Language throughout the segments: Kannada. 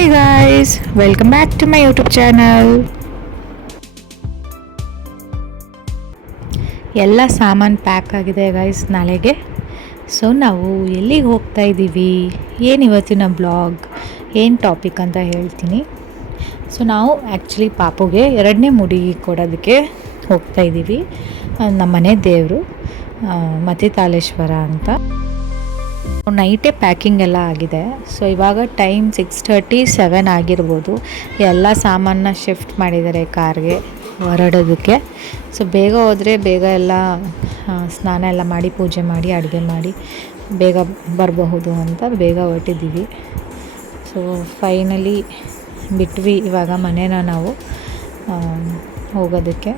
Hi guys welcome back to my YouTube channel ಎಲ್ಲ ಸಾಮಾನು ಪ್ಯಾಕ್ ಆಗಿದೆ ಗಾಯ್ಸ್ ನಾಳೆಗೆ. ಸೊ ನಾವು ಎಲ್ಲಿಗೆ ಹೋಗ್ತಾ ಇದ್ದೀವಿ ಏನು ಇವತ್ತಿನ ಬ್ಲಾಗ್ ಏನು ಟಾಪಿಕ್ ಅಂತ ಹೇಳ್ತೀನಿ. ಸೊ ನಾವು ಆ್ಯಕ್ಚುಲಿ ಪಾಪುಗೆ ಎರಡನೇ ಮುಡಿ ಕೊಡೋದಕ್ಕೆ ಹೋಗ್ತಾ ಇದ್ದೀವಿ ನಮ್ಮನೆ ದೇವರು ಮತಿತಾಲೇಶ್ವರ ಅಂತ. ನೈಟೇ ಪ್ಯಾಕಿಂಗ್ ಎಲ್ಲ ಆಗಿದೆ. ಸೊ ಇವಾಗ ಟೈಮ್ ಸಿಕ್ಸ್ ಥರ್ಟಿ ಸೆವೆನ್ ಆಗಿರ್ಬೋದು. ಎಲ್ಲ ಸಾಮಾನ ಶಿಫ್ಟ್ ಮಾಡಿದ್ದಾರೆ ಕಾರ್ಗೆ ಹೊರಡೋದಕ್ಕೆ. ಸೊ ಬೇಗ ಹೋದರೆ ಬೇಗ ಎಲ್ಲ ಸ್ನಾನ ಎಲ್ಲ ಮಾಡಿ, ಪೂಜೆ ಮಾಡಿ, ಅಡುಗೆ ಮಾಡಿ ಬೇಗ ಬರಬಹುದು ಅಂತ ಬೇಗ ಹೊರಟಿದ್ದೀವಿ. ಸೊ ಫೈನಲಿ ಬಿಟ್ವಿ ಇವಾಗ ಮನೇನ ನಾವು ಹೋಗೋದಕ್ಕೆ.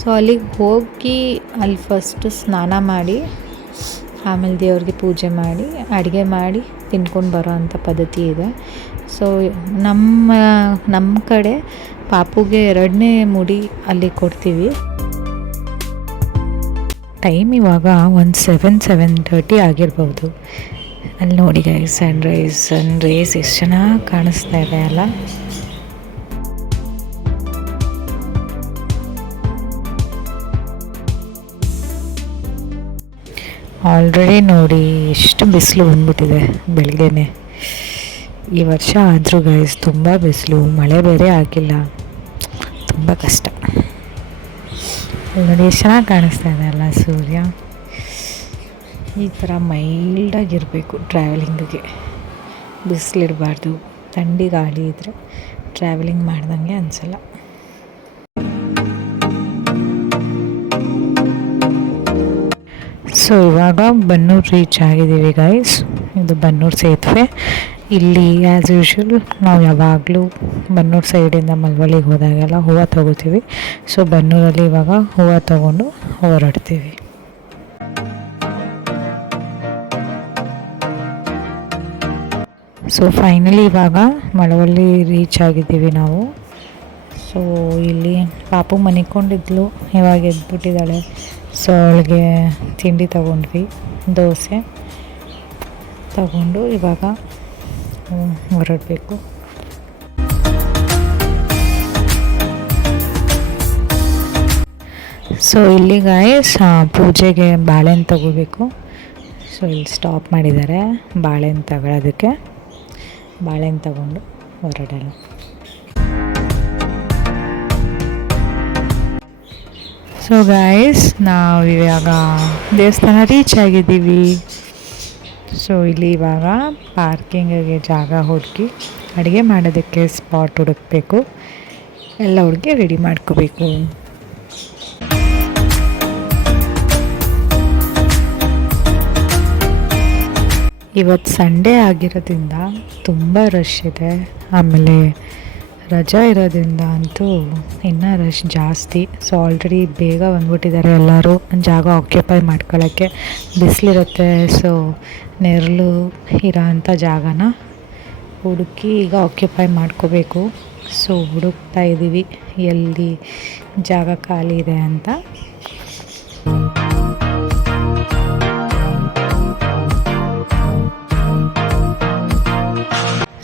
ಸೊ ಅಲ್ಲಿಗೆ ಹೋಗಿ ಅಲ್ಲಿ ಫಸ್ಟ್ ಸ್ನಾನ ಮಾಡಿ ಆಮೇಲೆ ದೇವ್ರಿಗೆ ಪೂಜೆ ಮಾಡಿ, ಅಡುಗೆ ಮಾಡಿ ತಿನ್ಕೊಂಡು ಬರೋ ಅಂಥ ಪದ್ಧತಿ ಇದೆ. ಸೊ ನಮ್ಮ ನಮ್ಮ ಕಡೆ ಪಾಪುಗೆ ಎರಡನೇ ಮುಡಿ ಅಲ್ಲಿ ಕೊಡ್ತೀವಿ. ಟೈಮ್ ಇವಾಗ ಒಂದು ಸೆವೆನ್ ಸೆವೆನ್ ತರ್ಟಿ ಆಗಿರ್ಬೋದು. ಅಲ್ಲಿ ನೋಡಿ ಗೈಸ್ ಸನ್ರೈಸ್ ಸನ್ ರೈಸ್ ಎಷ್ಟು ಚೆನ್ನಾಗಿ ಕಾಣಿಸ್ತಾ ಇದೆ ಅಲ್ಲ? ಆಲ್ರೆಡಿ ನೋಡಿ ಎಷ್ಟು ಬಿಸಿಲು ಬಂದ್ಬಿಟ್ಟಿದೆ ಬೆಳಗ್ಗೆನೆ. ಈ ವರ್ಷ ಆದರೂ ಗೈಸ್ ತುಂಬ ಬಿಸಿಲು, ಮಳೆ ಬೇರೆ ಆಗಿಲ್ಲ. ತುಂಬ ಕಷ್ಟ. ನೋಡಿ ಎಷ್ಟು ಚೆನ್ನಾಗಿ ಕಾಣಿಸ್ತಾ ಇದೆ ಅಲ್ಲ ಸೂರ್ಯ. ಈ ಥರ ಮೈಲ್ಡಾಗಿರಬೇಕು ಟ್ರಾವೆಲಿಂಗಿಗೆ ಬಿಸಿಲಿರಬಾರ್ದು. ಥಂಡಿ ಗಾಳಿ ಇದ್ದರೆ ಟ್ರಾವೆಲಿಂಗ್ ಮಾಡ್ದಂಗೆ ಅನಿಸಲ್ಲ. ಸೊ ಇವಾಗ ಬನ್ನೂರು ರೀಚ್ ಆಗಿದ್ದೀವಿ ಗೈಸ್ ಇದು ಬನ್ನೂರು ಸೇತುವೆ. ಇಲ್ಲಿ ಆ್ಯಸ್ ಯೂಶ್ವಲ್ ನಾವು ಯಾವಾಗಲೂ ಬನ್ನೂರು ಸೈಡಿಂದ ಮಲ್ವಳಿಗೆ ಹೋದಾಗೆಲ್ಲ ಹೂವು ತೊಗೋತೀವಿ. ಸೊ ಬನ್ನೂರಲ್ಲಿ ಇವಾಗ ಹೂವು ತೊಗೊಂಡು ಹೊರಡ್ತೀವಿ. ಸೊ ಫೈನಲಿ ಇವಾಗ ಮಳವಳ್ಳಿ ರೀಚ್ ಆಗಿದ್ದೀವಿ ನಾವು. ಸೊ ಇಲ್ಲಿ ಪಾಪು ಮನಿಕೊಂಡಿದ್ಲು, ಇವಾಗ ಎದ್ಬಿಟ್ಟಿದ್ದಾಳೆ. ಸೊ ಅವಳಿಗೆ ತಿಂಡಿ ತಗೊಂಡ್ವಿ, ದೋಸೆ ತಗೊಂಡು ಇವಾಗ ಹೊರಡಬೇಕು. ಸೊ ಇಲ್ಲಿ ಗಾಯಸ್ ಪೂಜೆಗೆ ಬಾಳೆಹಣ್ಣು ತಗೋಬೇಕು. ಸೊ ಇಲ್ಲಿ ಸ್ಟಾಪ್ ಮಾಡಿದ್ದಾರೆ, ಬಾಳೆಹಣ್ಣು ತಗೊಳ್ಳೋದಕ್ಕೆ. ಬಾಳೆಹಣ್ಣು ತಗೊಂಡು ಹೊರಡೋಣ. ಸೊ ಗಾಯ್ಸ್ ನಾವು ಇವಾಗ ದೇವಸ್ಥಾನ ರೀಚ್ ಆಗಿದ್ದೀವಿ. ಸೊ ಇಲ್ಲಿ ಇವಾಗ ಪಾರ್ಕಿಂಗಿಗೆ ಜಾಗ ಹುಡುಕಿ ಅಡುಗೆ ಮಾಡೋದಕ್ಕೆ ಸ್ಪಾಟ್ ಹುಡುಕಬೇಕು. ಎಲ್ಲ ಹುಡುಗಿ ರೆಡಿ ಮಾಡ್ಕೋಬೇಕು. ಇವತ್ತು ಸಂಡೇ ಆಗಿರೋದ್ರಿಂದ ತುಂಬ ರಶ್ ಇದೆ. ಆಮೇಲೆ ರಜಾ ಇರೋದ್ರಿಂದ ಅಂತೂ ಇನ್ನೂ ರಶ್ ಜಾಸ್ತಿ. ಸೊ ಆಲ್ರೆಡಿ ಬೇಗ ಬಂದ್ಬಿಟ್ಟಿದ್ದಾರೆ ಎಲ್ಲರೂ. ಜಾಗ ಆಕ್ಯುಪೈ ಮಾಡ್ಕೊಳ್ಳೋಕ್ಕೆ ಬಿಸಿಲಿರುತ್ತೆ. ಸೊ ನೆರಳು ಇರೋ ಅಂಥ ಜಾಗನ ಹುಡುಕಿ ಈಗ ಆಕ್ಯುಪೈ ಮಾಡ್ಕೋಬೇಕು. ಸೊ ಹುಡುಕ್ತಾ ಇದ್ದೀವಿ ಎಲ್ಲಿ ಜಾಗ ಖಾಲಿ ಇದೆ ಅಂತ.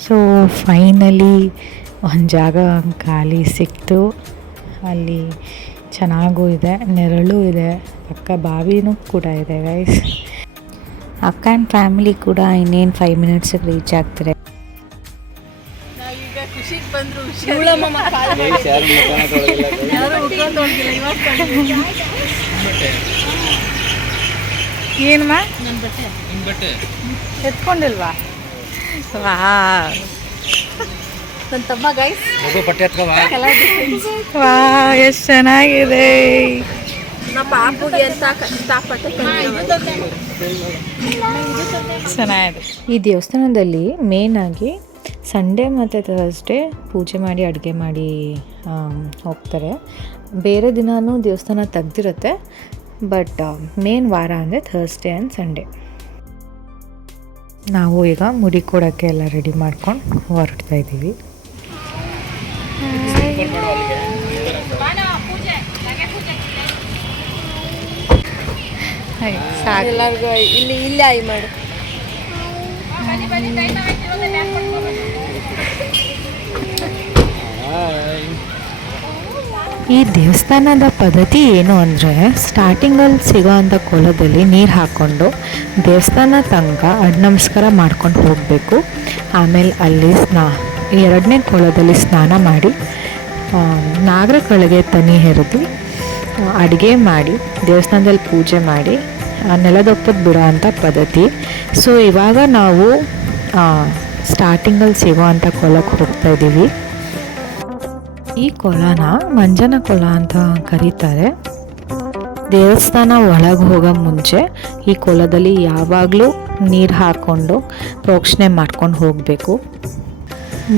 ಸೊ ಫೈನಲಿ ಒಂದು ಜಾಗ ಖಾಲಿ ಸಿಕ್ತು. ಅಲ್ಲಿ ಚೆನ್ನಾಗೂ ಇದೆ ನೆರಳು ಇದೆ ಪಕ್ಕ ಬಾವಿನೂ ಕೂಡ ಇದೆ ಗೈಸ್ ಅಕ್ಕ ಆ್ಯಂಡ್ ಫ್ಯಾಮಿಲಿ ಕೂಡ ಇನ್ನೇನು ಫೈವ್ ಮಿನಿಟ್ಸಿಗೆ ರೀಚ್ ಆಗ್ತಾರೆ. ನಾವೀಗ ಖುಷಿಗೆ ಬಂದ್ರು ಶಿವಳಮ್ಮ ಕಾಲ್ ಯಾರು ಉಟ್ಕೊಂಡು ಹೋಗಿಲ್ಲ ಇವಾಗ ಏನಮ್ಮ ಎತ್ಕೊಂಡಿಲ್ವಾ? ವಾ ನನ್ನ ತಮ್ಮ ಗೈಸ್ ವಾ ಎಷ್ಟು ಚೆನ್ನಾಗಿದೆ. ನಮ್ಮ ಪಾಪುಗೆ ಅಂತ ಕಷ್ಟಪಟ್ಟು ಚೆನ್ನಾಗಿದೆ. ಈ ದೇವಸ್ಥಾನದಲ್ಲಿ ಮೇನ್ ಆಗಿ ಸಂಡೇ ಮತ್ತು ಥರ್ಸ್ಡೇ ಪೂಜೆ ಮಾಡಿ ಅಡುಗೆ ಮಾಡಿ ಹೋಗ್ತಾರೆ. ಬೇರೆ ದಿನವೂ ದೇವಸ್ಥಾನ ತೆಗ್ದಿರುತ್ತೆ ಬಟ್ ಮೇನ್ ವಾರ ಅಂದರೆ ಥರ್ಸ್ಡೇ ಆ್ಯಂಡ್ ಸಂಡೇ ನಾವು ಈಗ ಮುಡಿ ಕೊಡೋಕ್ಕೆ ಎಲ್ಲ ರೆಡಿ ಮಾಡ್ಕೊಂಡು ಹೊರಡ್ತಾ ಇದ್ದೀವಿ. ಇಲ್ಲಿ ಇಲ್ಲೇ ಆಯ್ ಮಾಡು ಈ ದೇವಸ್ಥಾನದ ಪದ್ಧತಿ ಏನು ಅಂದರೆ ಸ್ಟಾರ್ಟಿಂಗಲ್ಲಿ ಸಿಗೋವಂಥ ಕೊಲದಲ್ಲಿ ನೀರು ಹಾಕ್ಕೊಂಡು ದೇವಸ್ಥಾನ ತನಕ ನಮಸ್ಕಾರ ಮಾಡ್ಕೊಂಡು ಹೋಗಬೇಕು. ಆಮೇಲೆ ಅಲ್ಲಿ ಸ್ನಾ ಎರಡನೇ ಕೊಳದಲ್ಲಿ ಸ್ನಾನ ಮಾಡಿ ನಾಗರ ಕಳಿಗೆ ತನಿ ಹೆರೆದು ಅಡುಗೆ ಮಾಡಿ, ದೇವಸ್ಥಾನದಲ್ಲಿ ಪೂಜೆ ಮಾಡಿ ನೆಲದೊಪ್ಪದ ಬಿಡೋ ಅಂಥ ಪದ್ಧತಿ. ಸೊ ಇವಾಗ ನಾವು ಸ್ಟಾರ್ಟಿಂಗಲ್ಲಿ ಸಿಗೋವಂಥ ಕೊಲಕ್ಕೆ ಹೋಗ್ತಾ ಇದ್ದೀವಿ. ಈ ಕೊಲನ ಮಂಜನ ಕೊಲ ಅಂತ ಕರೀತಾರೆ. ದೇವಸ್ಥಾನ ಒಳಗೆ ಹೋಗೋ ಮುಂಚೆ ಈ ಕೊಲದಲ್ಲಿ ಯಾವಾಗಲೂ ನೀರು ಹಾಕ್ಕೊಂಡು ಪ್ರೋಕ್ಷಣೆ ಮಾಡ್ಕೊಂಡು ಹೋಗಬೇಕು.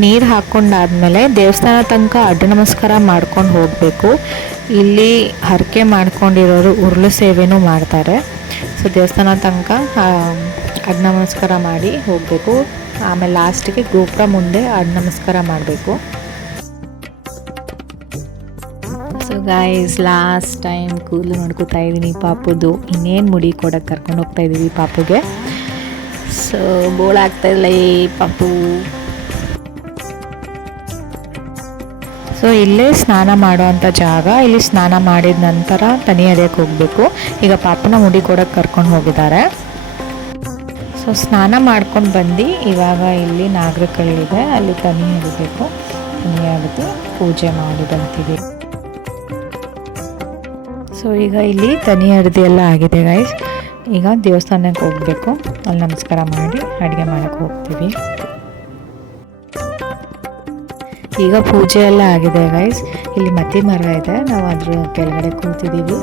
ನೀರು ಹಾಕ್ಕೊಂಡಾದ್ಮೇಲೆ ದೇವಸ್ಥಾನ ತನಕ ಅಡ್ಡ ನಮಸ್ಕಾರ ಮಾಡ್ಕೊಂಡು ಹೋಗಬೇಕು. ಇಲ್ಲಿ ಹರಕೆ ಮಾಡ್ಕೊಂಡಿರೋರು ಉರುಳು ಸೇವೆನೂ ಮಾಡ್ತಾರೆ. ಸೊ ದೇವಸ್ಥಾನ ತನಕ ಅಡ್ಡ ನಮಸ್ಕಾರ ಮಾಡಿ ಹೋಗಬೇಕು. ಆಮೇಲೆ ಲಾಸ್ಟಿಗೆ ಗೋಪುರ ಮುಂದೆ ಅಡ್ಡ ನಮಸ್ಕಾರ ಮಾಡಬೇಕು. ಸೊ ಗೈಸ್ ಲಾಸ್ಟ್ ಟೈಮ್ ಕೂದಲು ನೋಡ್ಕೊತಾ ಇದ್ದೀನಿ ಪಾಪುದು. ಇನ್ನೇನು ಮುಡಿ ಕೊಡೋಕ್ಕೆ ಕರ್ಕೊಂಡು ಹೋಗ್ತಾ ಇದ್ದೀವಿ ಪಾಪುಗೆ. ಸೊ ಬೋಳಾಗ್ತಾ ಆಗ್ತಾ ಇಲ್ಲ ಈ ಪಾಪು. ಸೊ ಇಲ್ಲೇ ಸ್ನಾನ ಮಾಡುವಂಥ ಜಾಗ, ಇಲ್ಲಿ ಸ್ನಾನ ಮಾಡಿದ ನಂತರ ತನಿ ಹೋಗಬೇಕು. ಈಗ ಪಾಪನ ಮುಡಿ ಕೊಡೋಕ್ಕೆ ಕರ್ಕೊಂಡು ಹೋಗಿದ್ದಾರೆ. ಸೊ ಸ್ನಾನ ಮಾಡ್ಕೊಂಡು ಬಂದು ಇವಾಗ ಇಲ್ಲಿ ನಾಗರಕಲ್ಲಿದೆ. ಅಲ್ಲಿ ತನಿ ಎಳಿಬೇಕು ತನಿ ಪೂಜೆ ಮಾಡಿ ಬಂತೀವಿ ಸೊ ಈಗ ಇಲ್ಲಿ ತನಿ ಅರ್ದಿ ಎಲ್ಲ ಆಗಿದೆ ಗೈಸ್ ಈಗ ದೇವಸ್ಥಾನಕ್ಕೆ ಹೋಗಬೇಕು. ಅಲ್ಲಿ ನಮಸ್ಕಾರ ಮಾಡಿ ಅಡುಗೆ ಮಾಡೋಕ್ಕೆ ಹೋಗ್ತೀವಿ. ಈಗ ಪೂಜೆ ಎಲ್ಲ ಆಗಿದೆ ಗೈಸ್ ಇಲ್ಲಿ ಮತ್ತಿ ಮರ ಇದೆ. ನಾವು ಅದ್ರ ಕೆಳಗಡೆ ಕೂತಿದ್ದೀವಿ.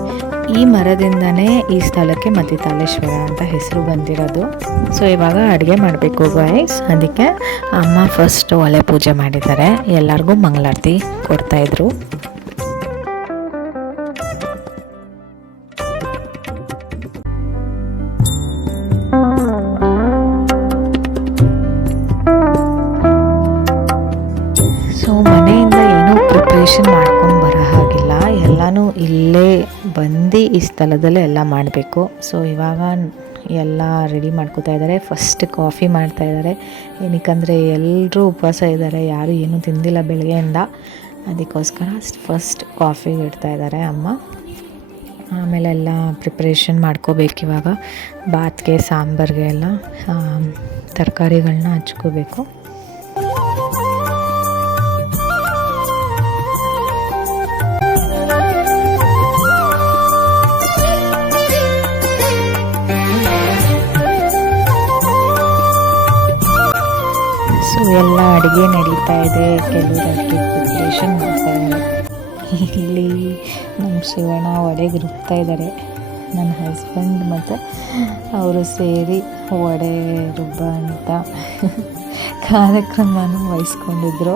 ಈ ಮರದಿಂದನೇ ಈ ಸ್ಥಳಕ್ಕೆ ಮತಿ ತಾಲೇಶ್ವರ ಅಂತ ಹೆಸರು ಬಂದಿರೋದು. ಸೊ ಇವಾಗ ಅಡುಗೆ ಮಾಡಬೇಕು ಗೈಸ್ ಅದಕ್ಕೆ ಅಮ್ಮ ಫಸ್ಟ್ ಒಲೆ ಪೂಜೆ ಮಾಡಿದ್ದಾರೆ. ಎಲ್ಲರಿಗೂ ಮಂಗಳಾರತಿ ಕೊಡ್ತಾಯಿದ್ರು ಇಲ್ಲೇ ಬಂದು ಈ ಸ್ಥಳದಲ್ಲೇ ಎಲ್ಲ ಮಾಡಬೇಕು. ಸೊ ಇವಾಗ ಎಲ್ಲ ರೆಡಿ ಮಾಡ್ಕೋತಾ ಇದ್ದಾರೆ. ಫಸ್ಟ್ ಕಾಫಿ ಮಾಡ್ತಾ ಇದ್ದಾರೆ. ಏನಕ್ಕಂದರೆ ಎಲ್ಲರೂ ಉಪವಾಸ ಇದ್ದಾರೆ. ಯಾರೂ ಏನೂ ತಿಂದಿಲ್ಲ ಬೆಳಗ್ಗೆಯಿಂದ. ಅದಕ್ಕೋಸ್ಕರ ಫಸ್ಟ್ ಕಾಫಿ ಇಡ್ತಾ ಇದ್ದಾರೆ ಅಮ್ಮ. ಆಮೇಲೆ ಎಲ್ಲ ಪ್ರಿಪ್ರೇಷನ್ ಮಾಡ್ಕೋಬೇಕು ಇವಾಗ. ಬಾತ್ಗೆ, ಸಾಂಬಾರ್ಗೆ ಎಲ್ಲ ತರಕಾರಿಗಳನ್ನ ಹಚ್ಕೋಬೇಕು. ಅಡುಗೆ ನಡೀತಾ ಇದೆ. ಕೆಲವರು ಪ್ರಿಪ್ರೇಷನ್ ಮಾಡ್ತಾ ಇದ್ದಾರೆ. ಇಲ್ಲಿ ನಮ್ಮ ಶಿವಣ್ಣ ಒಡೆಗೆ ರುಬ್ತಾ ಇದ್ದಾರೆ. ನನ್ನ ಹಸ್ಬೆಂಡ್ ಮತ್ತು ಅವರು ಸೇರಿ ಒಡೆ ರುಬ್ಬ ಅಂತ ಕಾರ್ಯಕ್ರಮನೂ ವಹಿಸ್ಕೊಂಡಿದ್ರು.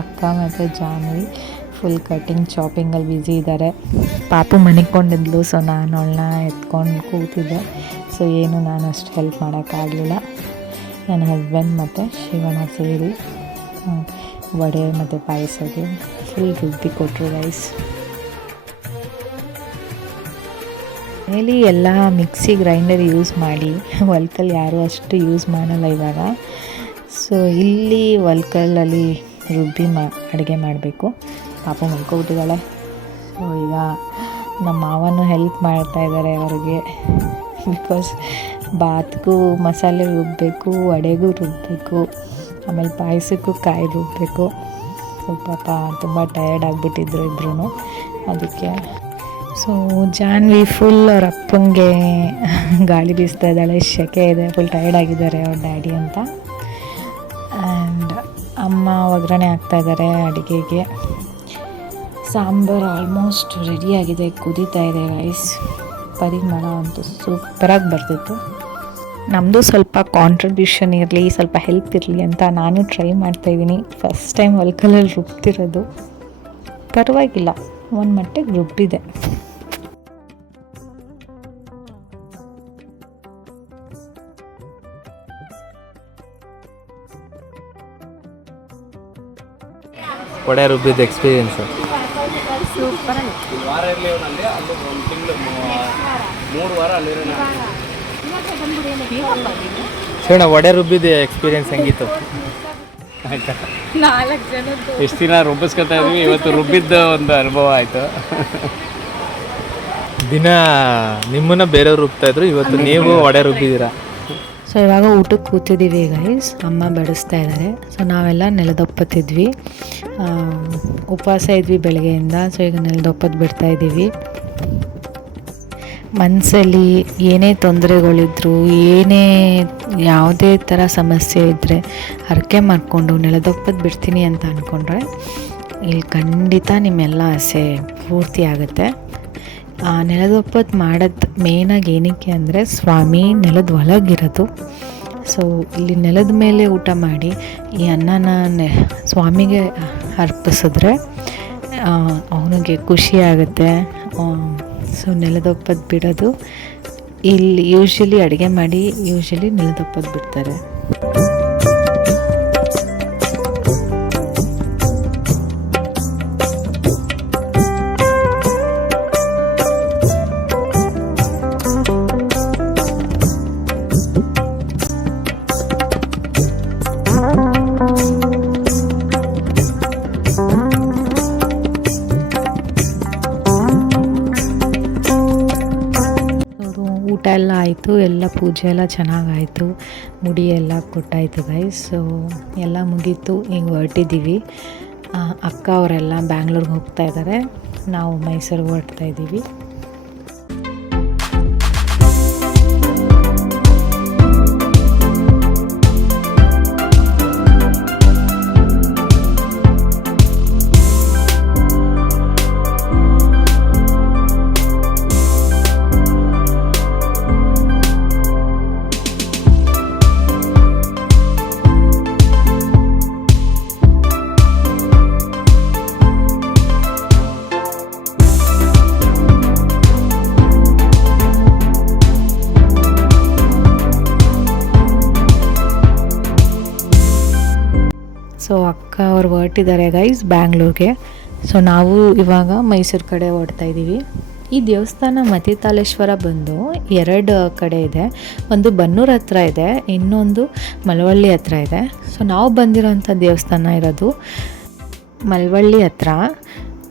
ಅಕ್ಕ ಮತ್ತು ಜಾನ್ವಿ ಫುಲ್ ಕಟಿಂಗ್ ಶಾಪಿಂಗಲ್ಲಿ ಬ್ಯುಸಿ ಇದ್ದಾರೆ. ಪಾಪು ಮನಿಕೊಂಡಿದ್ಲು ಸೊ ನಾನು ಅವಳನ್ನ ಎತ್ಕೊಂಡು ಕೂತಿದ್ದೆ. ಸೊ ಏನು, ನಾನು ಅಷ್ಟು ಹೆಲ್ಪ್ ಮಾಡೋಕ್ಕಾಗಲಿಲ್ಲ ನನ್ನ ಹಸ್ಬೆಂಡ್ ಮತ್ತು ಶಿವಣ್ಣ ಸೇರಿ ವಡೆ ಮತ್ತು ಪಾಯಸಕ್ಕೆ ಫುಲ್ ರುಬ್ಬಿ ಕೊಟ್ಟರು ರೈಸ್ ಮನೇಲಿ ಎಲ್ಲ ಮಿಕ್ಸಿ ಗ್ರೈಂಡರ್ ಯೂಸ್ ಮಾಡಿ, ಹೊಲ್ಕಲ್ಲಿ ಯಾರೂ ಅಷ್ಟು ಯೂಸ್ ಮಾಡಲ್ಲ ಇವಾಗ. ಸೊ ಇಲ್ಲಿ ಒಲ್ಕಲ್ಲಲ್ಲಿ ರುಬ್ಬಿ ಮಾ, ಅಡುಗೆ ಮಾಡಬೇಕು. ಪಾಪ ಮಲ್ಕೊಬಿಟ್ಟಿದ್ದಾಳೆ. ಸೊ ಈಗ ನಮ್ಮ ಮಾವನು ಹೆಲ್ಪ್ ಮಾಡ್ತಾ ಇದ್ದಾರೆ ಅವ್ರಿಗೆ. ಬಿಕಾಸ್ ಬಾತ್ಗೂ ಮಸಾಲೆ ರುಬ್ಬಬೇಕು ವಡೆಗೂ ರುಬ್ಬಬೇಕು ಆಮೇಲೆ ಪಾಯಸಕ್ಕೂ ಕಾಯಿ ರುಬ್ಬಬೇಕು ಪಾಪ, ತುಂಬ ಟಯರ್ಡ್ ಆಗಿಬಿಟ್ಟಿದ್ರು ಇದ್ರೂ ಅದಕ್ಕೆ ಸೊ ಜಾನ್ವಿ ಫುಲ್ ಅವ್ರ ಅಪ್ಪಂಗೆ ಗಾಳಿ ಬೀಸ್ತಾ ಇದ್ದಾಳೆ. ಶೆಕೆ ಇದೆ ಫುಲ್ ಟಯರ್ಡ್ ಆಗಿದ್ದಾರೆ ಅವ್ರ ಡ್ಯಾಡಿ ಅಂತ. ಆ್ಯಂಡ್ ಅಮ್ಮ ಒಗ್ಗರಣೆ ಇದ್ದಾರೆ ಅಡುಗೆಗೆ. ಸಾಂಬಾರು ಆಲ್ಮೋಸ್ಟ್ ರೆಡಿಯಾಗಿದೆ ಕುದೀತಾ ಇದೆ ರೈಸ್ ಪರಿಮಳ ಅಂತೂ ಸೂಪರಾಗಿ ಬರ್ತಿತ್ತು. ನಮ್ಮದು ಸ್ವಲ್ಪ ಕಾಂಟ್ರಿಬ್ಯೂಷನ್ ಇರಲಿ ಸ್ವಲ್ಪ ಹೆಲ್ಪ್ ಇರಲಿ ಅಂತ ನಾನು ಟ್ರೈ ಮಾಡ್ತಾಯಿದ್ದೀನಿ ಫಸ್ಟ್ ಟೈಮ್ ಒಲ್ಕಲಲ್ಲಿ ರುಬ್ತಿರೋದು. ಪರವಾಗಿಲ್ಲ ಒಂದು ಮಟ್ಟಿಗೆ ರುಬ್ಬಿದೆ. ವಡೆ ರುಬ್ಬಿದ ಎಕ್ಸ್ಪೀರಿಯನ್ಸು ಶಿವಣ್ಣ ವಡೆ ರುಬ್ಬಿದ ಎಕ್ಸ್ಪೀರಿಯನ್ಸ್ ಹೆಂಗಿತ್ತು? ಆಯ್ತಾ ನಾಲ್ಕು ಜನದ್ದು. ಎಷ್ಟು ದಿನ ರುಬ್ಬಿಸ್ಕೊತಾ ಇದ್ವಿ ಇವತ್ತು ರುಬ್ಬಿದ್ದ ಒಂದು ಅನುಭವ ಆಯಿತು. ದಿನ ನಿಮ್ಮನ್ನ ಬೇರೆಯವ್ರು ರುಬ್ತಾ ಇದ್ರು ಇವತ್ತು ನೀವು ವಡೆ ರುಬ್ಬಿದ್ದೀರಾ? ಸೊ ಇವಾಗ ಊಟಕ್ಕೆ ಕೂತಿದ್ದೀವಿ ಗೈಸ್ ಅಮ್ಮ ಬಡಿಸ್ತಾ ಇದ್ದಾರೆ ಸೊ ನಾವೆಲ್ಲ ನೆಲದೊಪ್ಪತ್ತಿದ್ವಿ. ಉಪವಾಸ ಇದ್ವಿ ಬೆಳಗ್ಗೆಯಿಂದ. ಸೊ ಈಗ ನೆಲದೊಪ್ಪತ್ತು ಬಿಡ್ತಾ ಇದ್ದೀವಿ. ಮನಸ್ಸಲ್ಲಿ ಏನೇ ತೊಂದರೆಗಳಿದ್ರು, ಏನೇ ಯಾವುದೇ ಥರ ಸಮಸ್ಯೆ ಇದ್ದರೆ ಹರಕೆ ಮಾಡಿಕೊಂಡು ನೆಲದೊಪ್ಪದು ಬಿಡ್ತೀನಿ ಅಂತ ಅಂದ್ಕೊಂಡ್ರೆ ಇಲ್ಲಿ ಖಂಡಿತ ನಿಮ್ಮೆಲ್ಲ ಆಸೆ ಪೂರ್ತಿ ಆಗುತ್ತೆ. ನೆಲದೊಪ್ಪತ್ತು ಮಾಡೋದು ಮೇಯ್ನಾಗಿ ಏನಕ್ಕೆ ಅಂದರೆ ಸ್ವಾಮಿ ನೆಲದ ಒಳಗಿರೋದು. ಸೊ ಇಲ್ಲಿ ನೆಲದ ಮೇಲೆ ಊಟ ಮಾಡಿ ಈ ಅನ್ನನ ನೆ ಸ್ವಾಮಿಗೆ ಅರ್ಪಿಸಿದ್ರೆ ಅವನಿಗೆ ಖುಷಿ ಆಗುತ್ತೆ. ಸೊ ನೆಲದೊಪ್ಪದ್ ಬಿಡೋದು. ಇಲ್ಲಿ ಯೂಶ್ವಲಿ ಅಡುಗೆ ಮಾಡಿ ಯೂಶಲಿ ನೆಲದೊಪ್ಪದ್ ಬಿಡ್ತಾರೆ. ಊಟ ಎಲ್ಲ ಆಯಿತು, ಎಲ್ಲ ಪೂಜೆ ಎಲ್ಲ ಚೆನ್ನಾಗಾಯಿತು, ಮುಡಿ ಎಲ್ಲ ಕೊಟ್ಟಾಯಿತು ಗೈಸ್ ಸೊ ಎಲ್ಲ ಮುಗೀತು, ಹಿಂಗೆ ಹೊರಟಿದ್ದೀವಿ. ಅಕ್ಕ ಅವರೆಲ್ಲ ಬ್ಯಾಂಗ್ಳೂರ್ಗೆ ಹೋಗ್ತಾ ಇದ್ದಾರೆ ನಾವು ಮೈಸೂರಿಗೆ ಹೊರಡ್ತಾ ಇದ್ದೀವಿ. ಸೊ ಅಕ್ಕ ಅವ್ರು ಹೊರಟಿದ್ದಾರೆ ಗೈಸ್ ಬ್ಯಾಂಗ್ಳೂರ್ಗೆ. ಸೊ ನಾವು ಇವಾಗ ಮೈಸೂರು ಕಡೆ ಹೊರಡ್ತಾ ಇದ್ದೀವಿ. ಈ ದೇವಸ್ಥಾನ ಮತಿತಾಲೇಶ್ವರ ಬಂದು ಎರಡು ಕಡೆ ಇದೆ. ಒಂದು ಬನ್ನೂರು ಹತ್ರ ಇದೆ, ಇನ್ನೊಂದು ಮಲವಳ್ಳಿ ಹತ್ರ ಇದೆ. ಸೊ ನಾವು ಬಂದಿರೋಂಥ ದೇವಸ್ಥಾನ ಇರೋದು ಮಲವಳ್ಳಿ ಹತ್ರ.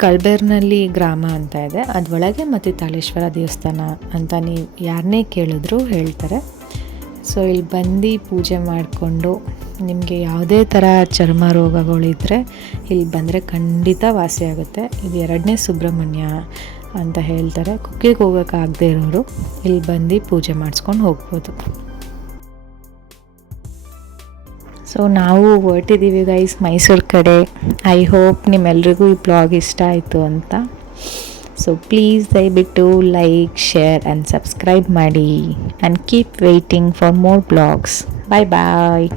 ಕಲ್ಬೇರ್ನಲ್ಲಿ ಗ್ರಾಮ ಅಂತ ಇದೆ. ಅದರೊಳಗೆ ಮತಿತಾಳೇಶ್ವರ ದೇವಸ್ಥಾನ ಅಂತ ನೀವು ಯಾರನ್ನೇ ಕೇಳಿದ್ರು ಹೇಳ್ತಾರೆ. ಸೊ ಇಲ್ಲಿ ಬಂದು ಪೂಜೆ ಮಾಡಿಕೊಂಡು ನಿಮಗೆ ಯಾವುದೇ ಥರ ಚರ್ಮ ರೋಗಗಳಿದ್ದರೆ ಇಲ್ಲಿ ಬಂದರೆ ಖಂಡಿತ ವಾಸಿ ಆಗುತ್ತೆ. ಇದು ಎರಡನೇ ಸುಬ್ರಹ್ಮಣ್ಯ ಅಂತ ಹೇಳ್ತಾರೆ. ಕುಕ್ಕಿಗೆ ಹೋಗೋಕ್ಕಾಗದೇ ಇರೋರು ಇಲ್ಲಿ ಬಂದು ಪೂಜೆ ಮಾಡಿಸ್ಕೊಂಡು ಹೋಗ್ಬೋದು. ಸೊ ನಾವು ಹೊರಟಿದ್ದೀವಿ ಗೈಸ್ ಮೈಸೂರು ಕಡೆ. ಐ ಹೋಪ್ ನಿಮ್ಮೆಲ್ರಿಗೂ ಈ ಬ್ಲಾಗ್ ಇಷ್ಟ ಆಯಿತು ಅಂತ. ಸೊ ಪ್ಲೀಸ್ ದಯವಿಟ್ಟು ಲೈಕ್ ಶೇರ್ ಆ್ಯಂಡ್ ಸಬ್ಸ್ಕ್ರೈಬ್ ಮಾಡಿ. And keep waiting for more blogs bye bye